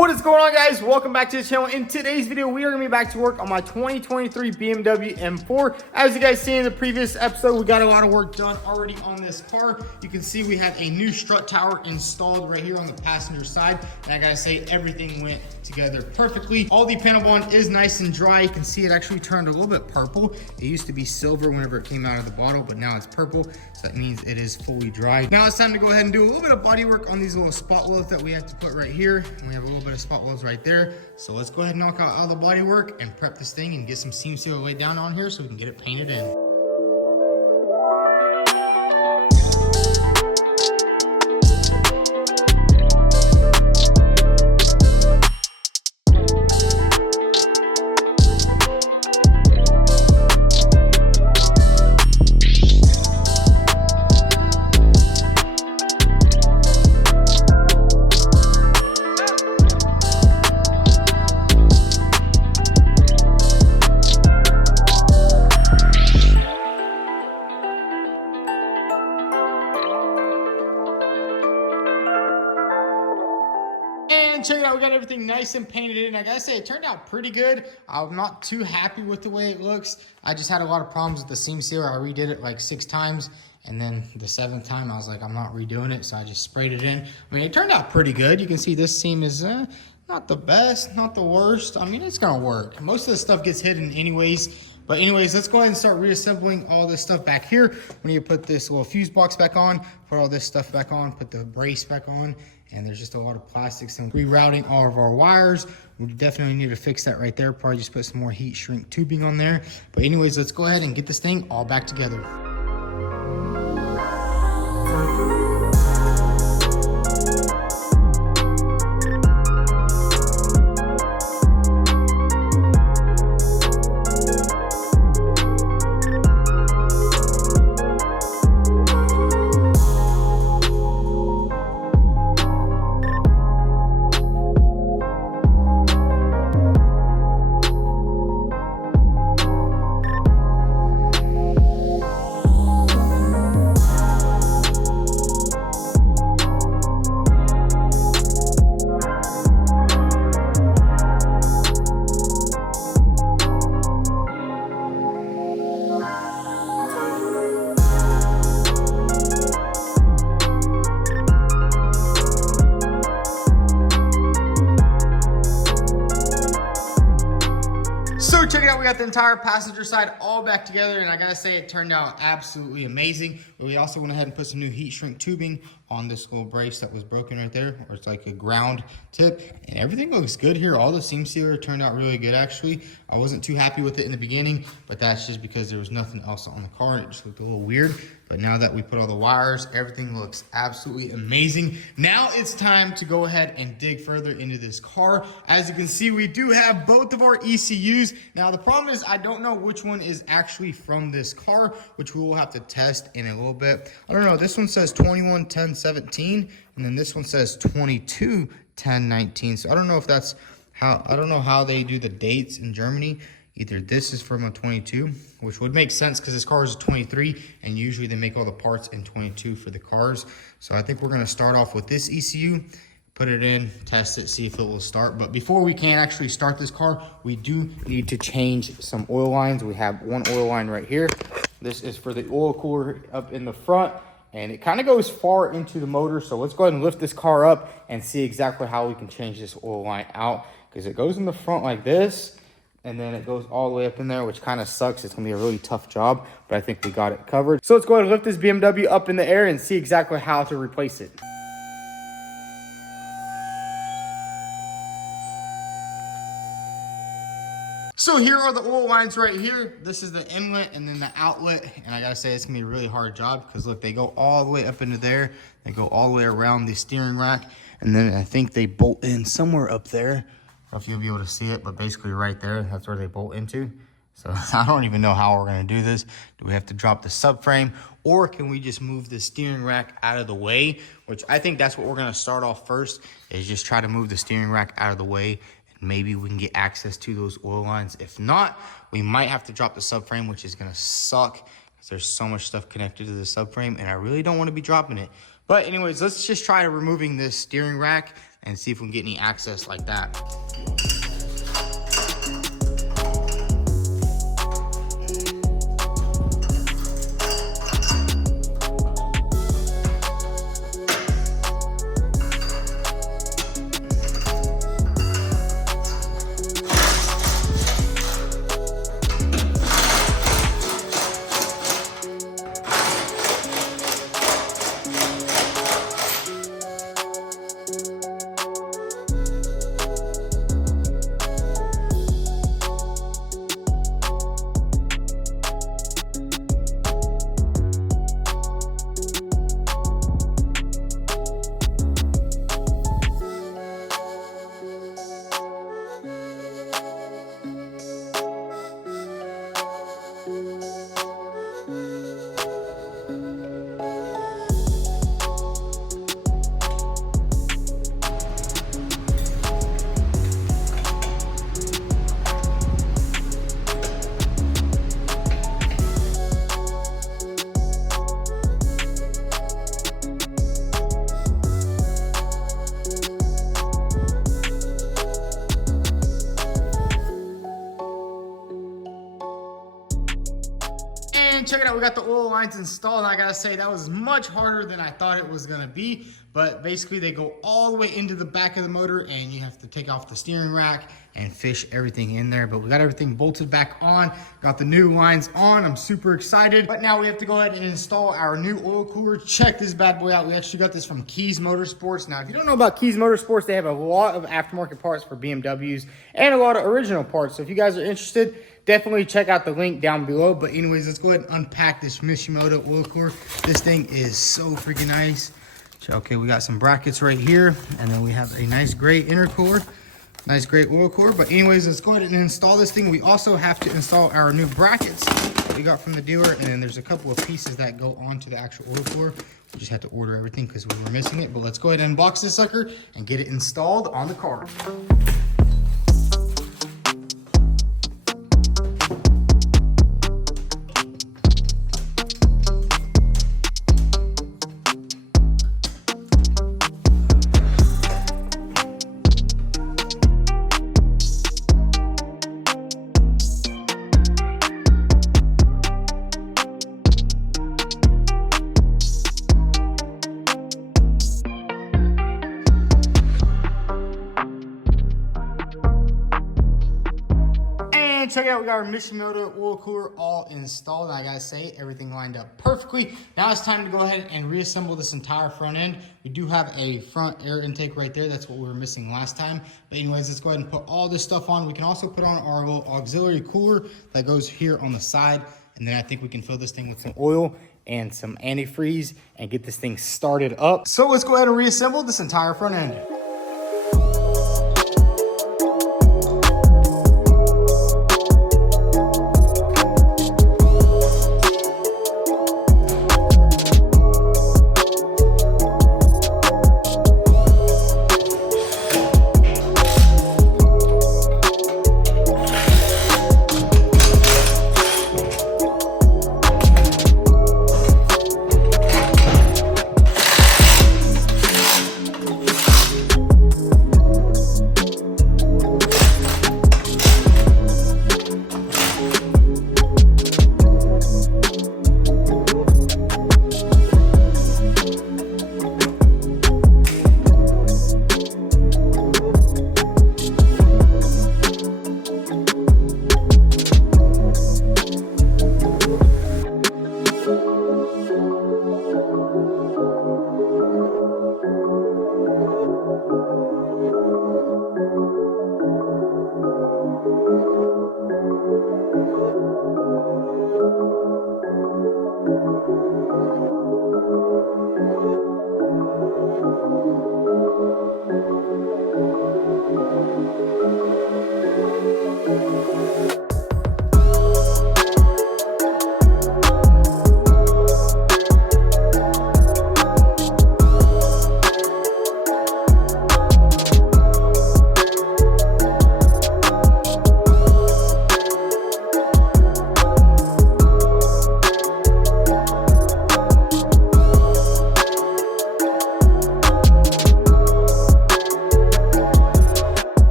What is going on, guys? Welcome back to the channel. In today's video, we are going to be back to work on my 2023 BMW M4. As you guys see in the previous episode, we got a lot of work done already on this car. You can see we have a new strut tower installed right here on the passenger side. And I gotta say, everything went together perfectly. All the panel bond is nice and dry. You can see it actually turned a little bit purple. It used to be silver whenever it came out of the bottle, but now it's purple. So that means it is fully dry. Now it's time to go ahead and do a little bit of body work on these little spot welds that we have to put right here. And we have a little bit of spot welds right there. So let's go ahead and knock out all the body work and prep this thing and get some seam seal laid down on here so we can get it painted in. Check it out, we got everything nice and painted in. I gotta say, it turned out pretty good. I'm not too happy with the way it looks. I just had a lot of problems with the seam sealer. I redid it like 6 times, and then the 7th time I was like, I'm not redoing it, so I just sprayed it in. I mean, it turned out pretty good. You can see this seam is not the best, not the worst. I mean, it's gonna work. Most of the stuff gets hidden anyways. But anyways, let's go ahead and start reassembling all this stuff back here. We need to put this little fuse box back on, put all this stuff back on, put the brace back on, and there's just a lot of plastics and rerouting all of our wires. We definitely need to fix that right there. Probably just put some more heat shrink tubing on there. But anyways, let's go ahead and get this thing all back together. So check it out, we got the entire passenger side all back together, and I gotta say it turned out absolutely amazing. But we also went ahead and put some new heat shrink tubing on this little brace that was broken right there, or it's like a ground tip, and everything looks good here. All the seam sealer turned out really good actually. I wasn't too happy with it in the beginning, but that's just because there was nothing else on the car and it just looked a little weird. But now that we put all the wires, everything looks absolutely amazing. Now it's time to go ahead and dig further into this car. As you can see, we do have both of our ECUs. Now the problem is I don't know which one is actually from this car, which we will have to test in a little bit. I don't know, this one says 21-10-17, and then this one says 22-10-19. So I don't know if that's how, I don't know how they do the dates in Germany. Either this is from a 22, which would make sense because this car is a 23, and usually they make all the parts in 22 for the cars. So I think we're gonna start off with this ECU, put it in, test it, see if it will start. But before we can actually start this car, we do need to change some oil lines. We have one oil line right here. This is for the oil cooler up in the front, and it kind of goes far into the motor. So let's go ahead and lift this car up and see exactly how we can change this oil line out, because it goes in the front like this, and then it goes all the way up in there, which kind of sucks. It's gonna be a really tough job, but I think we got it covered. So let's go ahead and lift this BMW up in the air and see exactly how to replace it. So here are the oil lines right here. This is the inlet and then the outlet. And I gotta say, it's gonna be a really hard job because look, they go all the way up into there. They go all the way around the steering rack. And then I think they bolt in somewhere up there. I don't know if you'll be able to see it, but basically right there, that's where they bolt into. So I don't even know how we're gonna do this. Do we have to drop the subframe, or can we just move the steering rack out of the way? Which I think that's what we're gonna start off first, is just try to move the steering rack out of the way. Maybe we can get access to those oil lines. If not, we might have to drop the subframe, which is gonna suck because there's so much stuff connected to the subframe and I really don't wanna be dropping it. But anyways, let's just try removing this steering rack. and see if we can get any access like that. And check it out, we got the oil lines installed, and I gotta say that was much harder than I thought it was gonna be. But basically they go all the way into the back of the motor, and you have to take off the steering rack and fish everything in there. But we got everything bolted back on, got the new lines on. I'm super excited. But now we have to go ahead and install our new oil cooler. Check this bad boy out. We actually got this from Keys Motorsports. Now, if you don't know about Keys Motorsports, they have a lot of aftermarket parts for BMWs and a lot of original parts. So if you guys are interested, definitely check out the link down below. But anyways, let's go ahead and unpack this Mishimoto oil cooler. This thing is so freaking nice. Okay, we got some brackets right here, and then we have a nice gray intercooler, nice gray oil cooler. But anyways, let's go ahead and install this thing. We also have to install our new brackets that we got from the dealer, and then there's a couple of pieces that go onto the actual oil cooler. We just had to order everything because we were missing it. But let's go ahead and unbox this sucker and get it installed on the car. Check it out, we got our Mishimoto oil cooler all installed, and I gotta say, everything lined up perfectly. Now it's time to go ahead and reassemble this entire front end. We do have a front air intake right there. That's what we were missing last time. But anyways, let's go ahead and put all this stuff on. We can also put on our little auxiliary cooler that goes here on the side, and then I think we can fill this thing with some oil and some antifreeze and get this thing started up. So let's go ahead and reassemble this entire front end.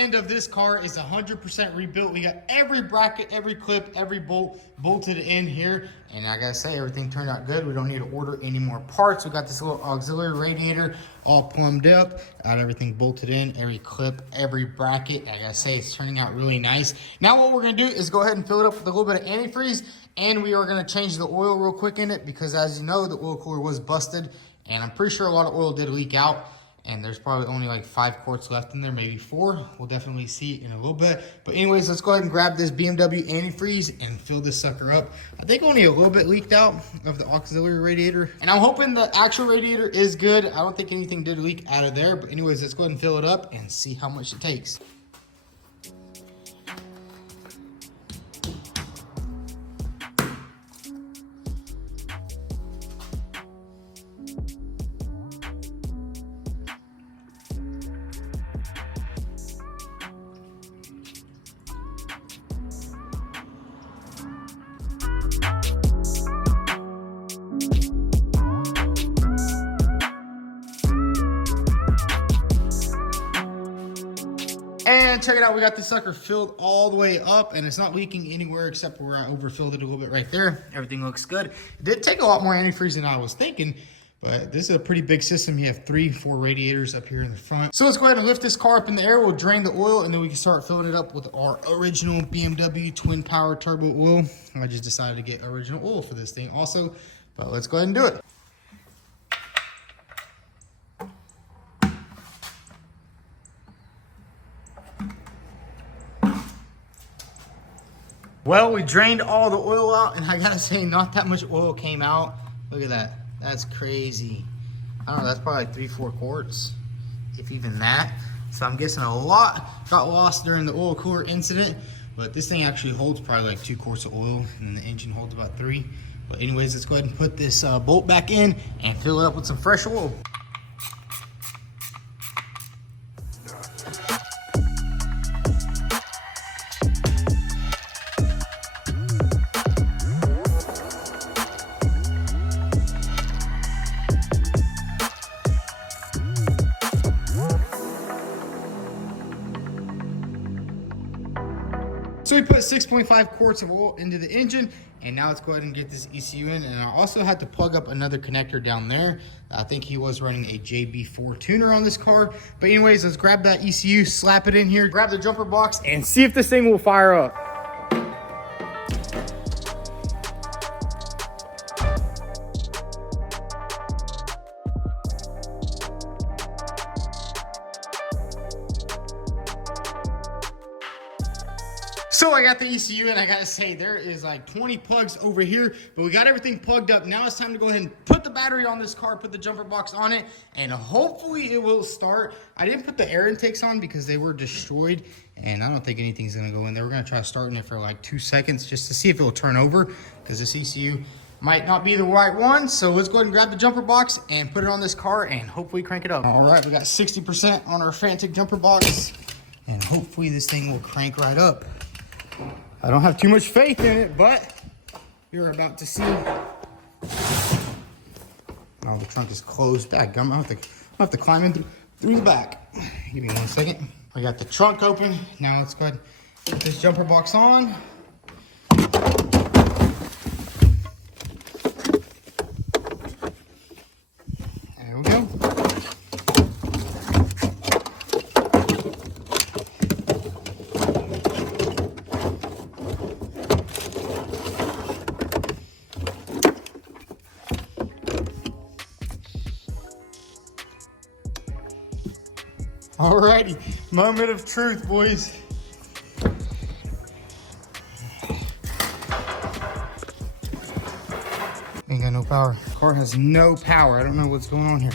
end of this car is 100% rebuilt. We got every bracket, every clip, every bolt bolted in here. And I gotta say, everything turned out good. We don't need to order any more parts. We got this little auxiliary radiator all plumbed up. Got everything bolted in, every clip, every bracket. I gotta say, it's turning out really nice. Now what we're gonna do is go ahead and fill it up with a little bit of antifreeze. And we are gonna change the oil real quick in it because as you know, the oil cooler was busted. And I'm pretty sure a lot of oil did leak out. And there's probably only like 5 quarts left in there, maybe 4. We'll definitely see it in a little bit. But anyways, let's go ahead and grab this BMW antifreeze and fill this sucker up. I think only a little bit leaked out of the auxiliary radiator. And I'm hoping the actual radiator is good. I don't think anything did leak out of there. But anyways, let's go ahead and fill it up and see how much it takes. And check it out, we got this sucker filled all the way up and it's not leaking anywhere except where I overfilled it a little bit right there. Everything looks good. It did take a lot more antifreeze than I was thinking, but this is a pretty big system. You have 3, 4 radiators up here in the front. So let's go ahead and lift this car up in the air. We'll drain the oil and then we can start filling it up with our original BMW twin power turbo oil. I just decided to get original oil for this thing also, but let's go ahead and do it. Well, we drained all the oil out, and I gotta say, not that much oil came out. Look at that. That's crazy. I don't know, that's probably like 3, 4 quarts, if even that. So I'm guessing a lot got lost during the oil cooler incident, but this thing actually holds probably like 2 quarts of oil, and the engine holds about 3. But anyways, let's go ahead and put this bolt back in and fill it up with some fresh oil. So we put 6.5 quarts of oil into the engine, and now let's go ahead and get this ECU in. And I also had to plug up another connector down there. I think he was running a JB4 tuner on this car. But anyways, let's grab that ECU, slap it in here, grab the jumper box, and see if this thing will fire up. So I got the ECU and I gotta say there is like 20 plugs over here, but we got everything plugged up. Now it's time to go ahead and put the battery on this car, put the jumper box on it, and hopefully it will start. I didn't put the air intakes on because they were destroyed and I don't think anything's gonna go in there. We're gonna try starting it for like 2 seconds just to see if it'll turn over because this ECU might not be the right one. So let's go ahead and grab the jumper box and put it on this car and hopefully crank it up. All right, we got 60% on our Fantic jumper box and hopefully this thing will crank right up. I don't have too much faith in it, but you're about to see. Oh, the trunk is closed back. I'm gonna have to climb in through the back. Give me 1 second. I got the trunk open. Now let's go ahead and put this jumper box on. There we go. Alrighty, moment of truth, boys. Ain't got no power. Car has no power. I don't know what's going on here.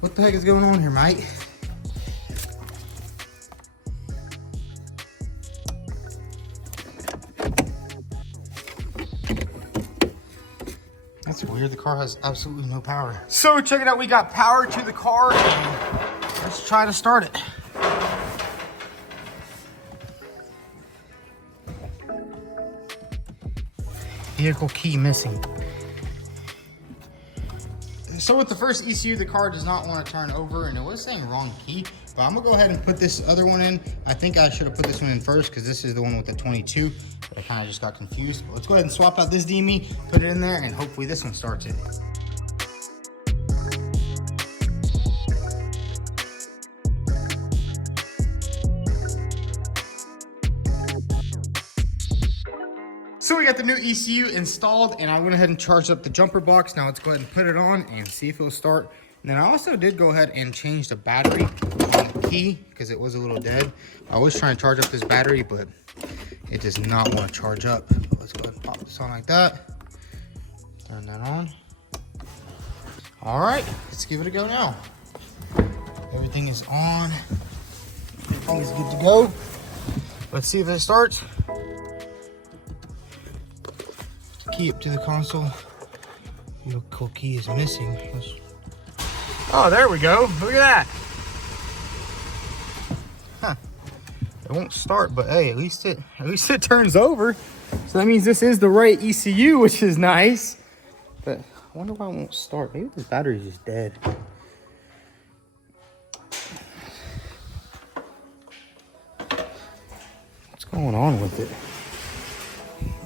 What the heck is going on here, mate? That's weird, the car has absolutely no power. So check it out, we got power to the car and let's try to start it. Vehicle key missing. So with the first ECU, the car does not want to turn over, and it was saying wrong key, but I'm gonna go ahead and put this other one in. I think I should have put this one in first because this is the one with the 22, but I kind of just got confused. But let's go ahead and swap out this DME, put it in there, and hopefully this one starts it. So we got the new ECU installed, and I went ahead and charged up the jumper box. Now let's go ahead and put it on and see if it'll start. And then I also did go ahead and change the battery on the key because it was a little dead. I was trying to charge up this battery, but it does not want to charge up. Let's go ahead and pop this on like that. Turn that on. All right, let's give it a go now. Everything is on. Everything is good to go. Let's see if it starts. Key up to the console. Vehicle key is missing. Oh, there we go. Look at that. Huh. It won't start, but hey, at least it turns over. So that means this is the right ECU, which is nice. But I wonder why it won't start. Maybe this battery is just dead. What's going on with it?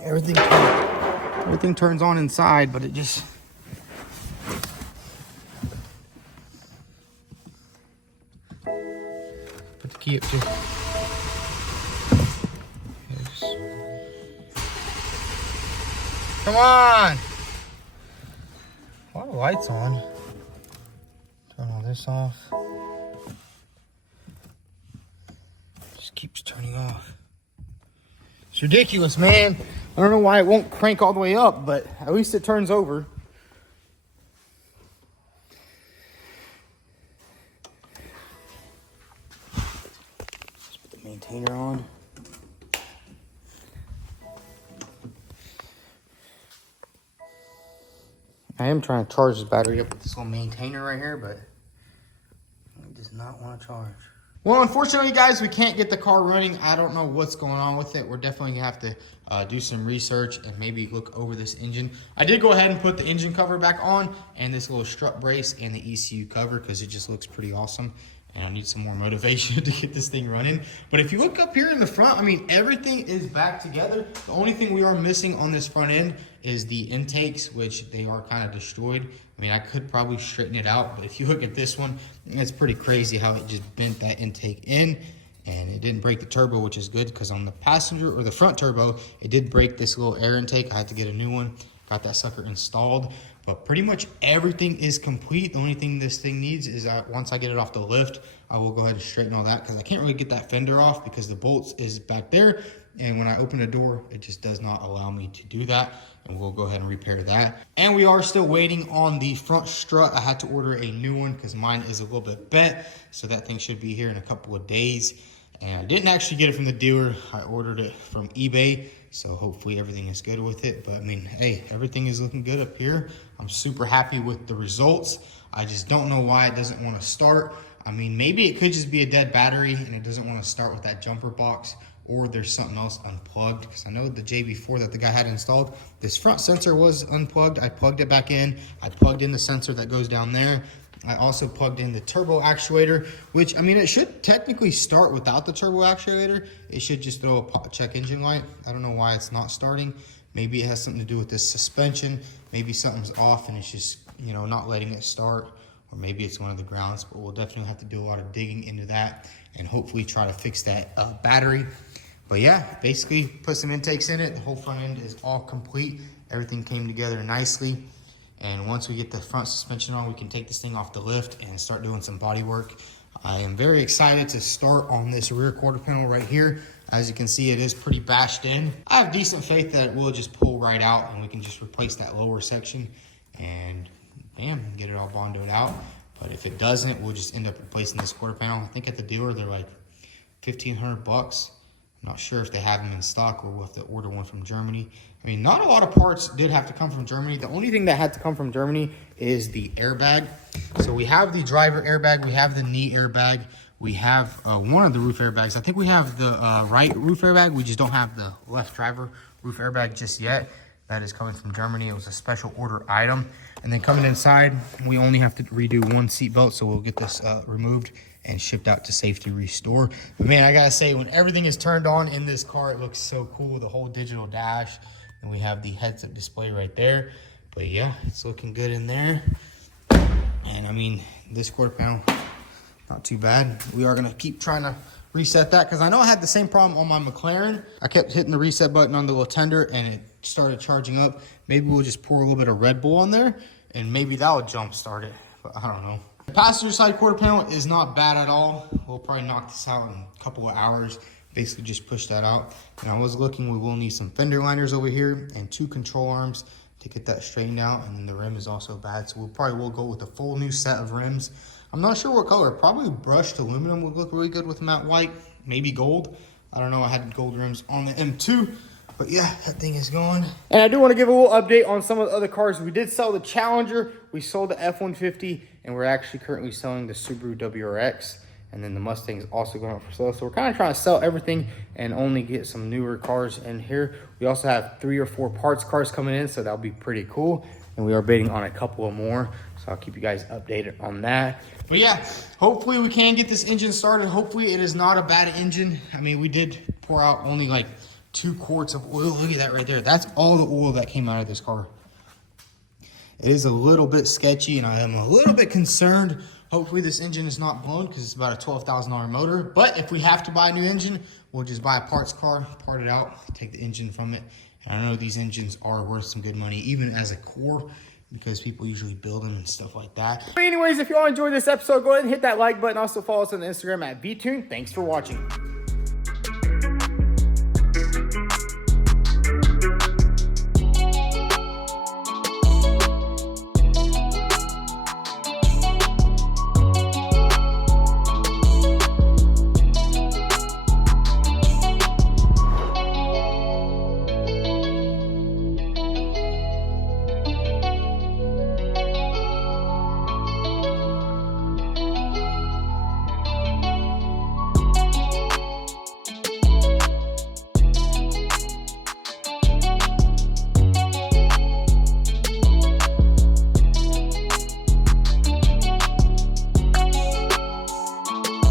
Everything turns on inside, but it just... Put the key up too. Yes. Come on! A lot of lights on. Turn all this off. Just keeps turning off. It's ridiculous, man. I don't know why it won't crank all the way up, but at least it turns over. Let's put the maintainer on. I am trying to charge this battery up with this little maintainer right here, but it does not want to charge. Well, unfortunately, guys, we can't get the car running. I don't know what's going on with it. We're definitely gonna have to do some research and maybe look over this engine. I did go ahead and put the engine cover back on and this little strut brace and the ECU cover because it just looks pretty awesome. And I need some more motivation to get this thing running. But if you look up here in the front, I mean, everything is back together. The only thing we are missing on this front end is the intakes, which they are kind of destroyed. I mean, I could probably straighten it out, but if you look at this one, it's pretty crazy how it just bent that intake in, and it didn't break the turbo, which is good because on the passenger or the front turbo, it did break this little air intake. I had to get a new one, got that sucker installed, but pretty much everything is complete. The only thing this thing needs is once I get it off the lift, I will go ahead and straighten all that because I can't really get that fender off because the bolts is back there. And when I open the door, it just does not allow me to do that. And we'll go ahead and repair that. And we are still waiting on the front strut. I had to order a new one because mine is a little bit bent. So that thing should be here in a couple of days. And I didn't actually get it from the dealer. I ordered it from eBay. So hopefully everything is good with it. But I mean, hey, everything is looking good up here. I'm super happy with the results. I just don't know why it doesn't want to start. I mean, maybe it could just be a dead battery and it doesn't want to start with that jumper box, or there's something else unplugged. Because I know the JB4 that the guy had installed, this front sensor was unplugged. I plugged it back in. I plugged in the sensor that goes down there. I also plugged in the turbo actuator, which, I mean, it should technically start without the turbo actuator. It should just throw a check engine light. I don't know why it's not starting. Maybe it has something to do with this suspension. Maybe something's off and it's just, you know, not letting it start. Or maybe it's one of the grounds, but we'll definitely have to do a lot of digging into that and hopefully try to fix that battery. But yeah, basically put some intakes in it. The whole front end is all complete. Everything came together nicely. And once we get the front suspension on, we can take this thing off the lift and start doing some body work. I am very excited to start on this rear quarter panel right here. As you can see, it is pretty bashed in. I have decent faith that it will just pull right out and we can just replace that lower section and bam, get it all bondoed out. But if it doesn't, we'll just end up replacing this quarter panel. I think at the dealer, they're like 1,500 bucks. I'm not sure if they have them in stock or we'll have to order one from Germany. I mean, not a lot of parts did have to come from Germany. The only thing that had to come from Germany is the airbag. So we have the driver airbag, we have the knee airbag, we have one of the roof airbags. I think we have the right roof airbag. We just don't have the left driver roof airbag just yet. That is coming from Germany. It was a special order item. And then coming inside, we only have to redo one seat belt, so we'll get this removed and shipped out to safety restore. But man, I gotta say, when everything is turned on in this car, it looks so cool. The whole digital dash, and we have the heads-up display right there. But yeah, it's looking good in there. And I mean, this quarter panel, not too bad. We are gonna keep trying to reset that, because I know I had the same problem on my McLaren. I kept hitting the reset button on the little tender and it started charging up. Maybe we'll just pour a little bit of Red Bull on there and maybe that would jump start it, but I don't know. The passenger side quarter panel is not bad at all. We'll probably knock this out in a couple of hours. Basically just push that out. And I was looking, we will need some fender liners over here and 2 control arms to get that straightened out. And then the rim is also bad, so we'll probably go with a full new set of rims. I'm not sure what color. Probably brushed aluminum would look really good with matte white, maybe gold. I don't know, I had gold rims on the M2. But yeah, that thing is going. And I do want to give a little update on some of the other cars. We did sell the Challenger, we sold the F-150, and we're actually currently selling the Subaru WRX. And then the Mustang is also going up for sale. So we're kind of trying to sell everything and only get some newer cars in here. We also have 3 or 4 parts cars coming in, so that'll be pretty cool. And we are bidding on a couple of more, so I'll keep you guys updated on that. But yeah, hopefully we can get this engine started. Hopefully it is not a bad engine. I mean, we did pour out only like 2 quarts of oil. Look at that right there. That's all the oil that came out of this car. It is a little bit sketchy, and I am a little bit concerned. Hopefully this engine is not blown, because it's about a $12,000 motor. But if we have to buy a new engine, we'll just buy a parts car, part it out, take the engine from it. And I know these engines are worth some good money, even as a core, because people usually build them and stuff like that. But anyways, if you all enjoyed this episode, go ahead and hit that like button. Also follow us on Instagram at vTuned. Thanks for watching.